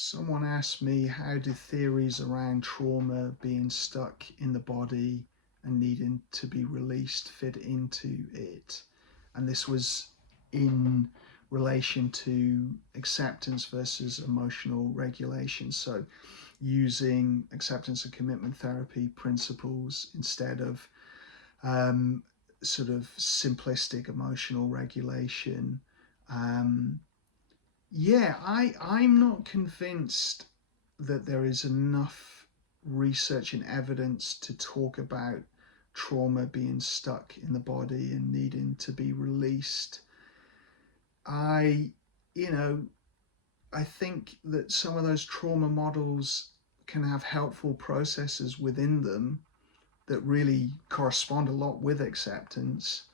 Someone asked me, how do theories around trauma being stuck in the body and needing to be released fit into it? And this was in relation to acceptance versus emotional regulation. So, using acceptance and commitment therapy principles instead of um, sort of simplistic emotional regulation. Um, yeah, I'm not convinced that there is enough research and evidence to talk about trauma being stuck in the body and needing to be released. I, you know, I think that some of those trauma models can have helpful processes within them that really correspond a lot with acceptance,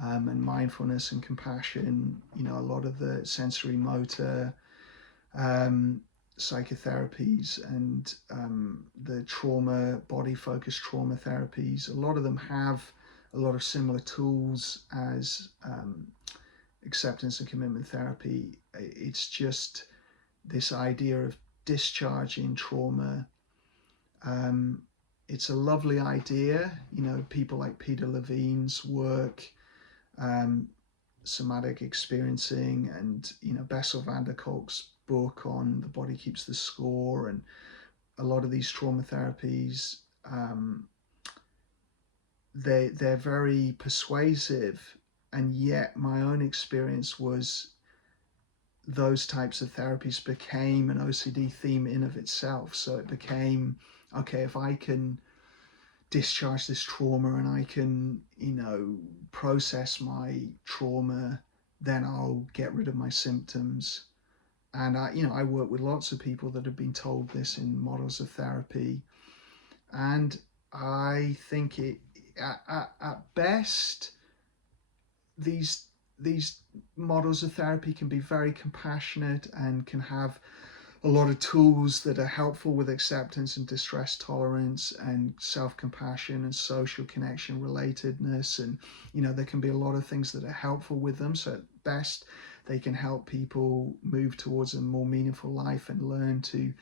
and mindfulness and compassion. A lot of the sensory motor um, psychotherapies and the trauma, body focused trauma therapies, a lot of them have a lot of similar tools as acceptance and commitment therapy. It's just this idea of discharging trauma. Um, it's a lovely idea. People like Peter Levine's work, um, somatic experiencing, and Bessel van der Kolk's book on the body keeps the score, and a lot of these trauma therapies, they're very persuasive, and yet my own experience was those types of therapies became an OCD theme in of itself. So it became, okay, if I can discharge this trauma and I can, process my trauma, then I'll get rid of my symptoms. And I work with lots of people that have been told this in models of therapy, and I think at best these these models of therapy can be very compassionate and can have a lot of tools that are helpful with acceptance and distress tolerance and self-compassion and social connection relatedness, and there can be a lot of things that are helpful with them. So at best they can help people move towards a more meaningful life and learn to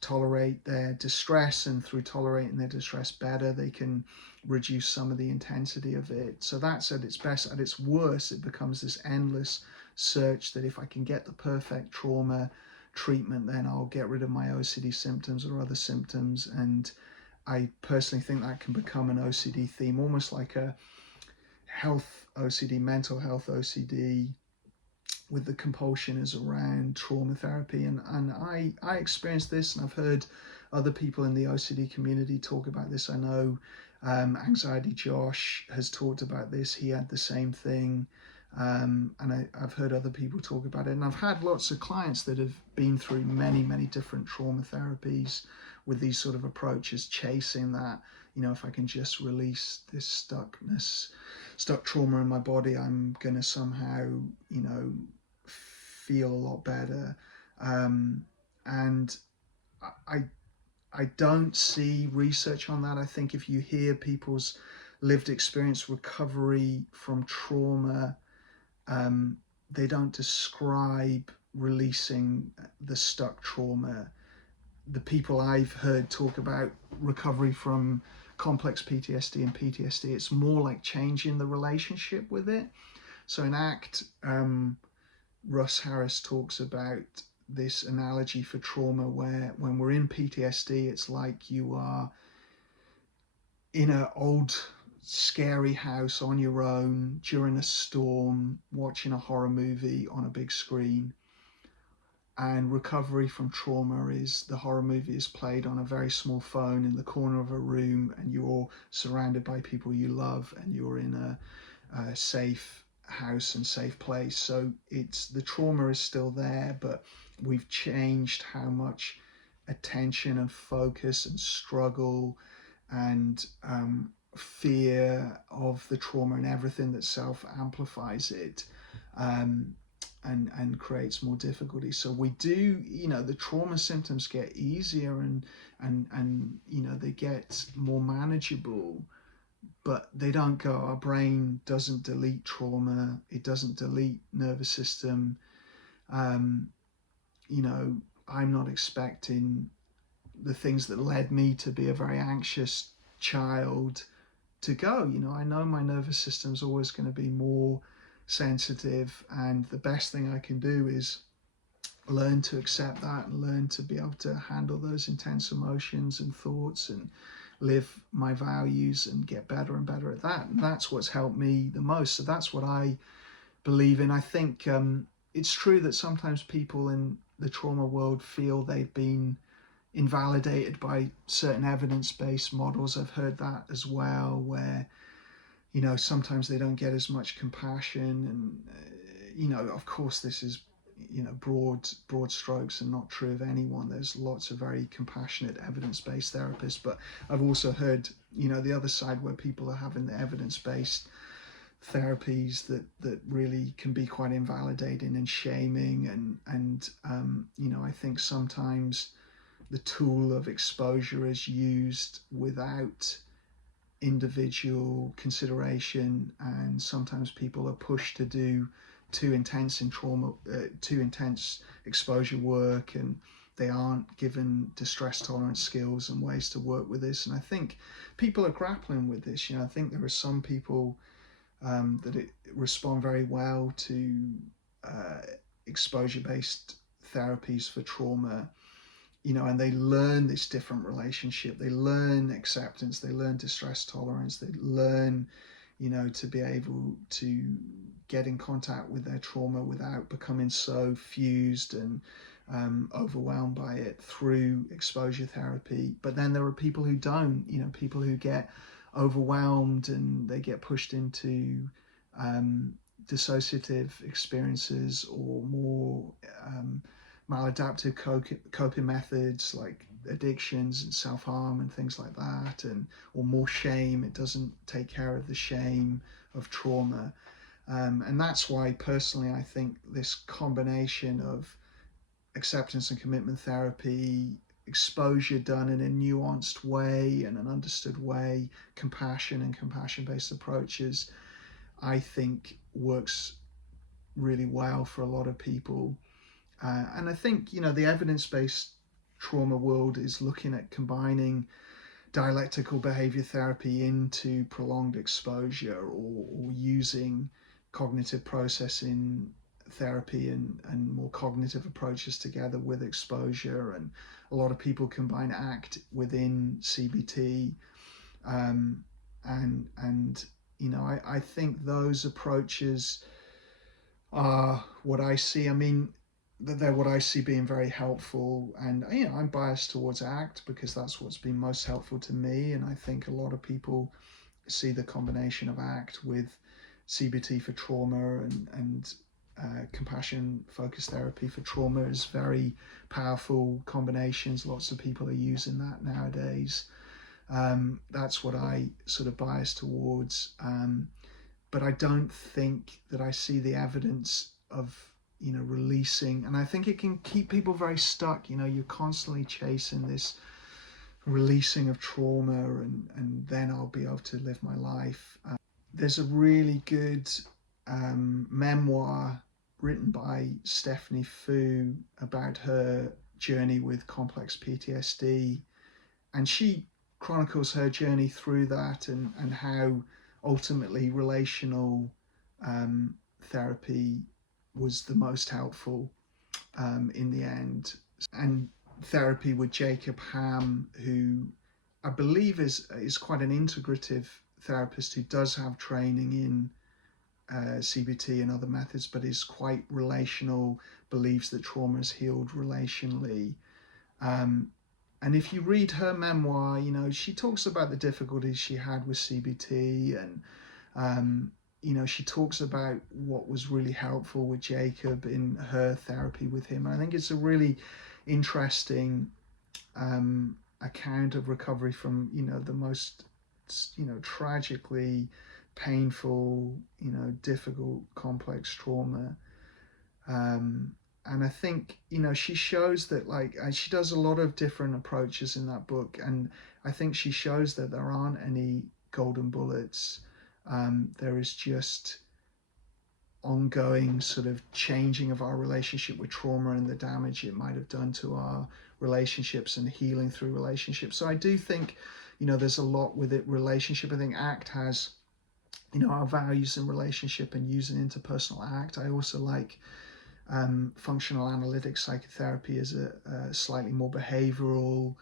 tolerate their distress, and through tolerating their distress better they can reduce some of the intensity of it. So that's at its best. At its worst, it becomes this endless search that if I can get the perfect trauma treatment, then I'll get rid of my OCD symptoms or other symptoms. And I personally think that can become an OCD theme, almost like a health OCD, mental health OCD, with the compulsion is around trauma therapy. And I experienced this, and I've heard other people in the OCD community talk about this. I know Anxiety Josh has talked about this. He had the same thing. And I've heard other people talk about it. And I've had lots of clients that have been through many, many different trauma therapies with these sort of approaches, chasing that, if I can just release this stuck trauma in my body, I'm going to somehow, feel a lot better. And I, I don't see research on that. I think if you hear people's lived experience recovery from trauma, um, they don't describe releasing the stuck trauma. The people I've heard talk about recovery from complex PTSD and PTSD, it's more like changing the relationship with it. So in ACT, Russ Harris talks about this analogy for trauma where when we're in PTSD, it's like you are in an old scary house on your own during a storm watching a horror movie on a big screen. And recovery from trauma is the horror movie is played on a very small phone in the corner of a room, and you're surrounded by people you love, and you're in a safe house and safe place. So it's the trauma is still there, but we've changed how much attention and focus and struggle and fear of the trauma and everything that self amplifies it, um, and creates more difficulty. So we do, the trauma symptoms get easier, and they get more manageable, but they don't go. Our brain doesn't delete trauma. It doesn't delete nervous system. Um, you know, I'm not expecting the things that led me to be a very anxious child to go. I know my nervous system's always going to be more sensitive, and the best thing I can do is learn to accept that and learn to be able to handle those intense emotions and thoughts and live my values and get better and better at that. And that's what's helped me the most. So that's what I believe in. I think it's true that sometimes people in the trauma world feel they've been invalidated by certain evidence-based models. I've heard that as well, where sometimes they don't get as much compassion, and of course this is broad strokes and not true of anyone. There's lots of very compassionate evidence-based therapists, but I've also heard the other side, where people are having the evidence-based therapies that really can be quite invalidating and shaming, and I think sometimes the tool of exposure is used without individual consideration, and sometimes people are pushed to do too intense exposure work, and they aren't given distress tolerance skills and ways to work with this. And I think people are grappling with this. I think there are some people that respond very well to exposure-based therapies for trauma, and they learn this different relationship. They learn acceptance, they learn distress tolerance, they learn, to be able to get in contact with their trauma without becoming so fused and overwhelmed by it through exposure therapy. But then there are people who don't, people who get overwhelmed and they get pushed into dissociative experiences, or more maladaptive coping methods like addictions and self-harm and things like that, or more shame. It doesn't take care of the shame of trauma, and that's why personally I think this combination of acceptance and commitment therapy, exposure done in a nuanced way and an understood way, compassion and compassion-based approaches, I think works really well for a lot of people. And I think, the evidence-based trauma world is looking at combining dialectical behavior therapy into prolonged exposure, or using cognitive processing therapy and more cognitive approaches together with exposure. And a lot of people combine ACT within CBT. I think those approaches are what I see. I mean, they're what I see being very helpful, and I'm biased towards ACT because that's what's been most helpful to me, and I think a lot of people see the combination of ACT with CBT for trauma and compassion focused therapy for trauma as very powerful combinations. Lots of people are using that nowadays. That's what I sort of bias towards, but I don't think that I see the evidence of releasing, and I think it can keep people very stuck. You're constantly chasing this releasing of trauma, and then I'll be able to live my life. There's a really good memoir written by Stephanie Fu about her journey with complex PTSD, and she chronicles her journey through that, and how ultimately relational therapy was the most helpful in the end. And therapy with Jacob Ham, who I believe is quite an integrative therapist who does have training in CBT and other methods, but is quite relational, believes that trauma is healed relationally. And if you read her memoir, she talks about the difficulties she had with CBT, and she talks about what was really helpful with Jacob in her therapy with him. I think it's a really interesting account of recovery from the most tragically painful, difficult, complex trauma. And I think she shows that, she does a lot of different approaches in that book, and I think she shows that there aren't any golden bullets. There is just ongoing sort of changing of our relationship with trauma and the damage it might have done to our relationships and healing through relationships. So I do think, there's a lot with it. Relationship, I think ACT has, our values in relationship and using interpersonal ACT. I also like functional analytic psychotherapy as a slightly more behavioral,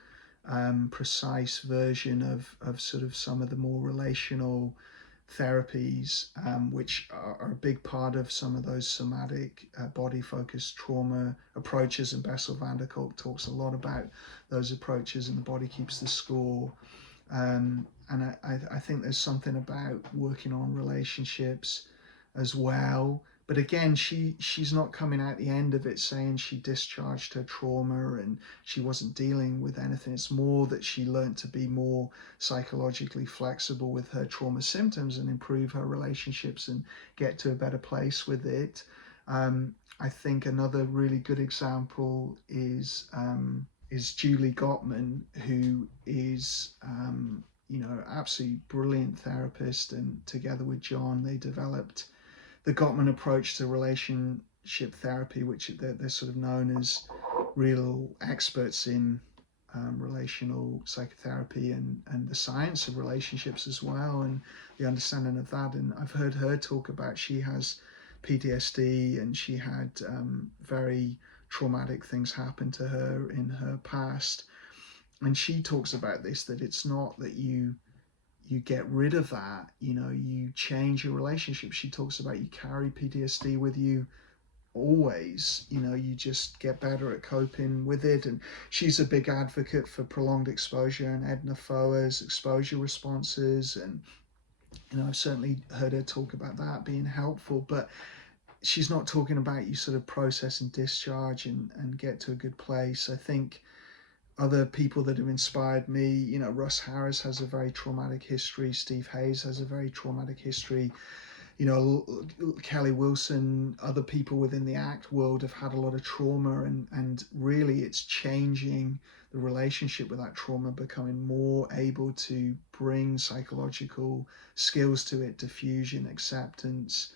precise version of sort of some of the more relational therapies, which are a big part of some of those somatic, body-focused trauma approaches. And Bessel van der Kolk talks a lot about those approaches in The Body Keeps the Score. And I think there's something about working on relationships as well. But again, she's not coming out the end of it saying she discharged her trauma and she wasn't dealing with anything. It's more that she learned to be more psychologically flexible with her trauma symptoms and improve her relationships and get to a better place with it. I think another really good example is Julie Gottman, who is absolutely brilliant therapist, and together with John, they developed the Gottman approach to relationship therapy, which they're sort of known as real experts in relational psychotherapy and the science of relationships as well, and the understanding of that. And I've heard her talk about, she has PTSD and she had very traumatic things happen to her in her past. And she talks about this, that it's not that you get rid of that, you change your relationship. She talks about you carry PTSD with you always, you just get better at coping with it. And she's a big advocate for prolonged exposure and Edna Foa's exposure responses. And, I've certainly heard her talk about that being helpful, but she's not talking about you sort of process and discharge and get to a good place. I think other people that have inspired me, Russ Harris has a very traumatic history. Steve Hayes has a very traumatic history. Kelly Wilson, other people within the ACT world have had a lot of trauma, and really it's changing the relationship with that trauma, becoming more able to bring psychological skills to it, diffusion, acceptance,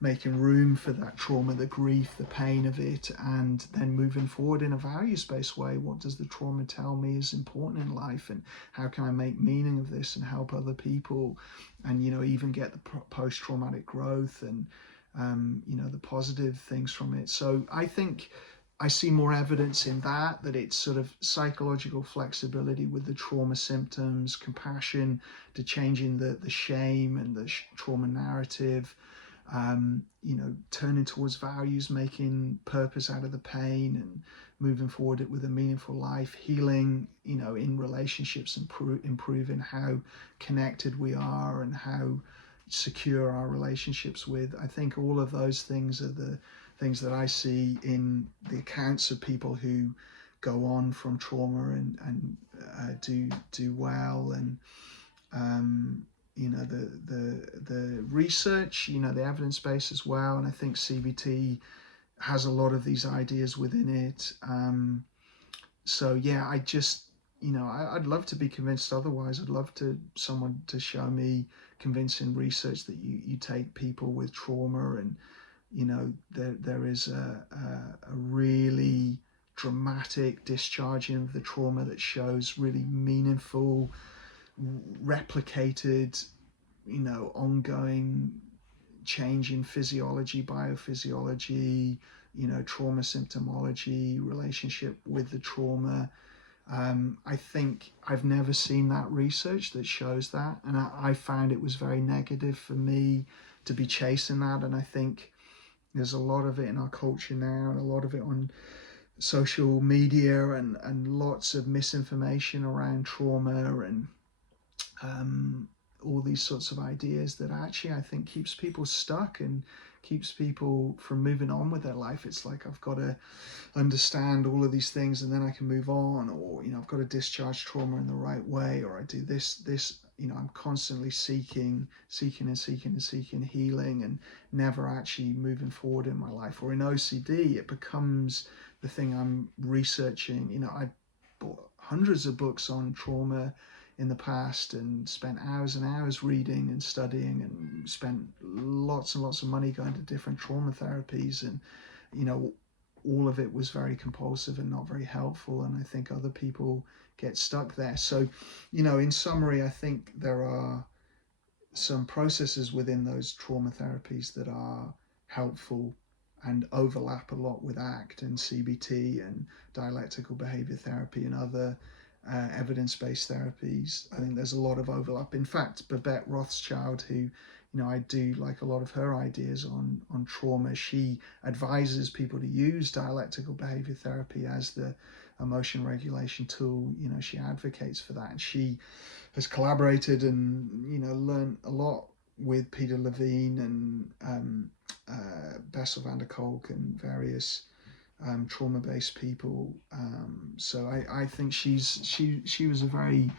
making room for that trauma, the grief, the pain of it, and then moving forward in a values-based way. What does the trauma tell me is important in life, and how can I make meaning of this and help other people, and even get the post-traumatic growth and the positive things from it. So I think I see more evidence in that it's sort of psychological flexibility with the trauma symptoms, compassion to changing the shame and the trauma narrative, turning towards values, making purpose out of the pain and moving forward with a meaningful life, healing, in relationships, improving how connected we are and how secure our relationships with. I think all of those things are the things that I see in the accounts of people who go on from trauma and do well. And the research, the evidence base as well. And I think CBT has a lot of these ideas within it. So yeah, I just, I'd love to be convinced otherwise. I'd love someone to show me convincing research that you take people with trauma and, there is a really dramatic discharging of the trauma that shows really meaningful, replicated, ongoing change in physiology, biophysiology, trauma symptomology, relationship with the trauma. I think I've never seen that research that shows that, and I found it was very negative for me to be chasing that. And I think there's a lot of it in our culture now, and a lot of it on social media, and lots of misinformation around trauma and all these sorts of ideas that actually I think keeps people stuck and keeps people from moving on with their life. It's like, I've got to understand all of these things and then I can move on, or I've got to discharge trauma in the right way, or I do this I'm constantly seeking healing and never actually moving forward in my life. Or in OCD, it becomes the thing I'm researching. I bought hundreds of books on trauma in the past and spent hours and hours reading and studying and spent lots and lots of money going to different trauma therapies, and you know, all of it was very compulsive and not very helpful, and I think other people get stuck there. So, you know, in summary, I think there are some processes within those trauma therapies that are helpful and overlap a lot with ACT and CBT and dialectical behavior therapy and other evidence-based therapies. I think there's a lot of overlap. In fact, Babette Rothschild, who, you know, I do like a lot of her ideas on trauma, she advises people to use dialectical behavior therapy as the emotion regulation tool. You know, she advocates for that, and she has collaborated and, you know, learned a lot with Peter Levine and Bessel van der Kolk and various trauma-based people. So I think she was a very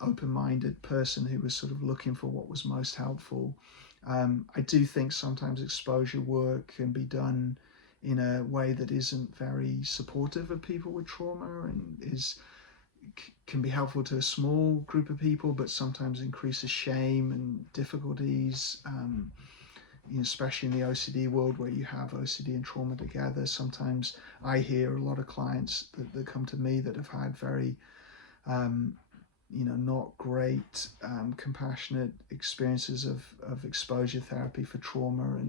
open-minded person who was sort of looking for what was most helpful. I do think sometimes exposure work can be done in a way that isn't very supportive of people with trauma and can be helpful to a small group of people, but sometimes increases shame and difficulties. You know, especially in the OCD world where you have OCD and trauma together. Sometimes I hear a lot of clients that come to me that have had very, you know, not great, compassionate experiences of exposure therapy for trauma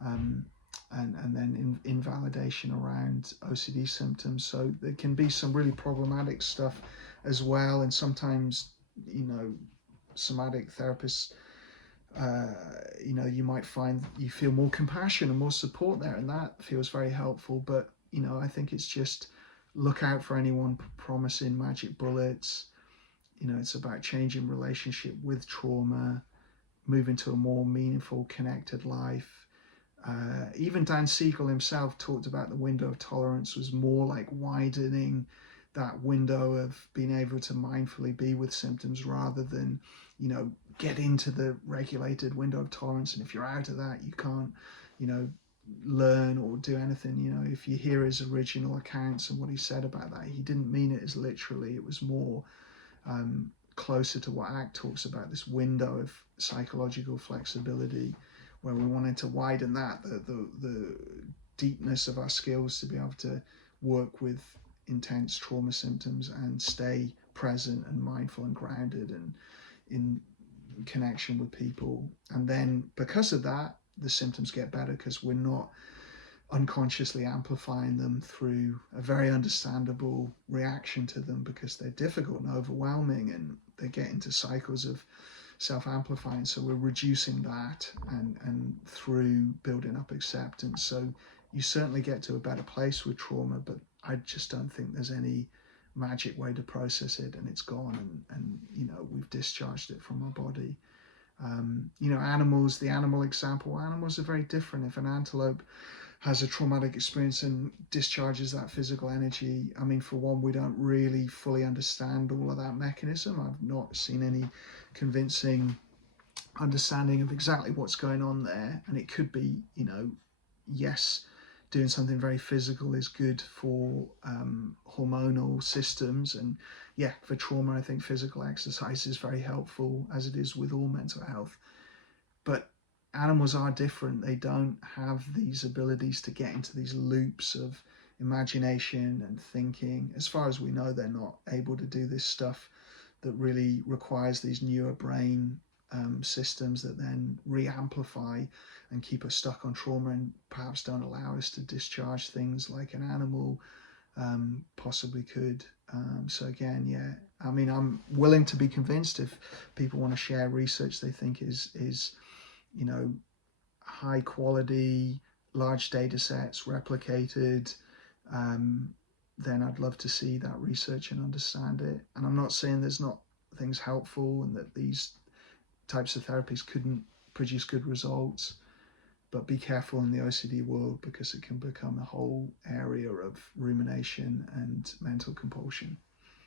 and then invalidation around OCD symptoms. So there can be some really problematic stuff as well. And sometimes, you know, somatic therapists, you know, you might find you feel more compassion and more support there, and that feels very helpful. But, you know, I think it's just look out for anyone promising magic bullets. You know, it's about changing relationship with trauma, moving to a more meaningful, connected life. Even Dan Siegel himself talked about the window of tolerance was more like widening that window of being able to mindfully be with symptoms rather than, you know, get into the regulated window of tolerance. And if you're out of that, you can't, you know, learn or do anything. You know, if you hear his original accounts and what he said about that, he didn't mean it as literally. It was more closer to what ACT talks about, this window of psychological flexibility, where we wanted to widen that, the deepness of our skills to be able to work with intense trauma symptoms and stay present and mindful and grounded and in connection with people. And then because of that, the symptoms get better because we're not unconsciously amplifying them through a very understandable reaction to them because they're difficult and overwhelming and they get into cycles of self-amplifying. So we're reducing that and through building up acceptance. So you certainly get to a better place with trauma, but I just don't think there's any magic way to process it and it's gone and you know, we've discharged it from our body. You know, animals, the animal example, animals are very different. If an antelope has a traumatic experience and discharges that physical energy, I mean, for one, we don't really fully understand all of that mechanism. I've not seen any convincing understanding of exactly what's going on there. And it could be, you know, yes, doing something very physical is good for hormonal systems. And yeah, for trauma, I think physical exercise is very helpful, as it is with all mental health. But animals are different. They don't have these abilities to get into these loops of imagination and thinking. As far as we know, they're not able to do this stuff that really requires these newer brain systems that then re-amplify and keep us stuck on trauma and perhaps don't allow us to discharge things like an animal possibly could. So again, yeah, I mean, I'm willing to be convinced if people want to share research they think is you know, high quality, large data sets, replicated, then I'd love to see that research and understand it. And I'm not saying there's not things helpful and that these types of therapies couldn't produce good results, but be careful in the OCD world because it can become a whole area of rumination and mental compulsion.